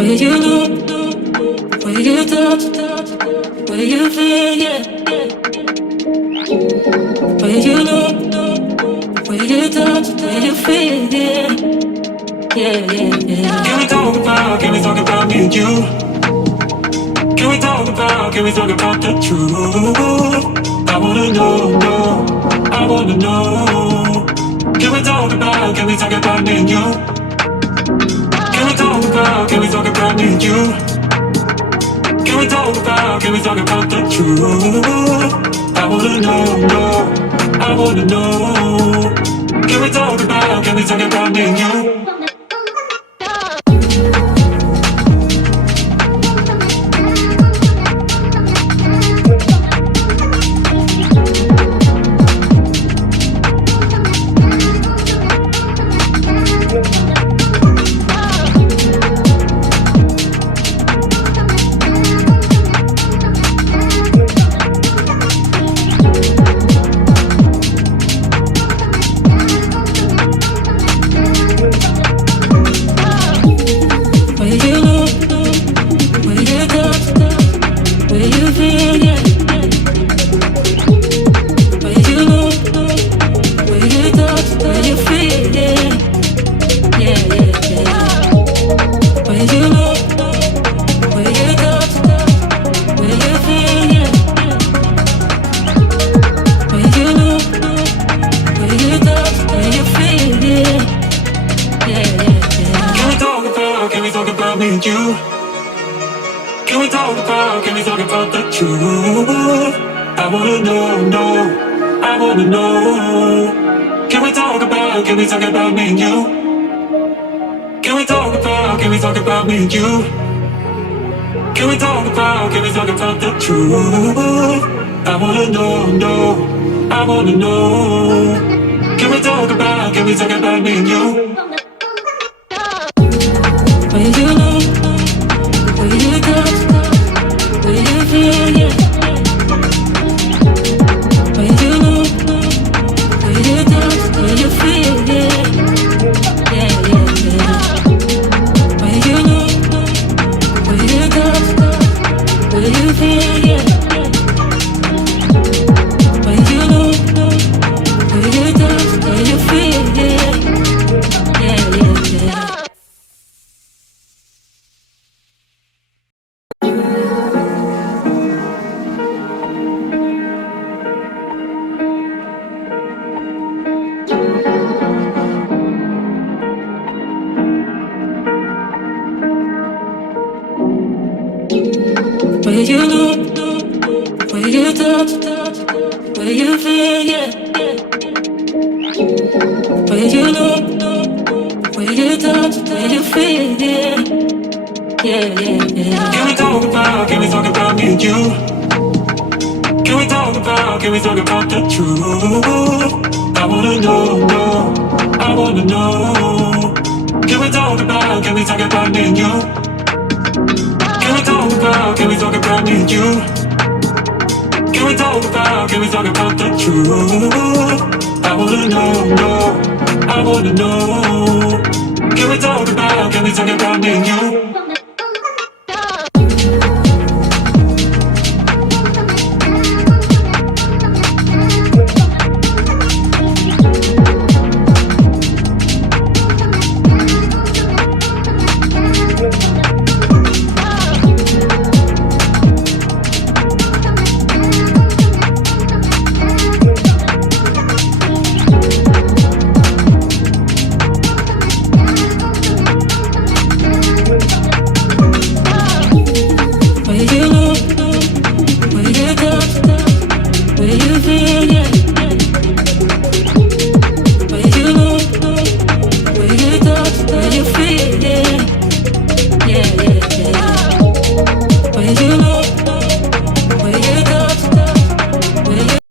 Where you look, where you touch, where you feel, yeah. Where you look, where you touch, where you feel, yeah. Yeah, yeah, yeah. Can we talk about me and you? Can we talk about the truth? I wanna know, I wanna know. Can we talk about me and you? Can we talk about me and you? Can we talk about the truth? I wanna know, I wanna know. Can we talk about me and you? Can we talk about the truth? I wanna know, I wanna know. Can we talk about me and you? Can we talk about me and you? Can we talk about the truth? I wanna know, I wanna know. Can we talk about me and you? Where you look, where you touch, where you feel, yeah. Where you look, where you touch, where you feel, yeah. Yeah, yeah, yeah. Where you look, where you touch, where you feel, yeah. Where you look, where you touch, where you feel, yeah. Yeah, yeah, yeah. Where you look, where you touch, where you feel, yeah. Where you look, where you touch, where you feel, yeah. Yeah, yeah, yeah. Can we talk about me and you? Can we talk about the truth? I wanna know, I wanna know. Can we talk about me and you? Can we talk about me and you? Can we talk about the truth? I wanna know, I wanna know. Can we talk about me and you?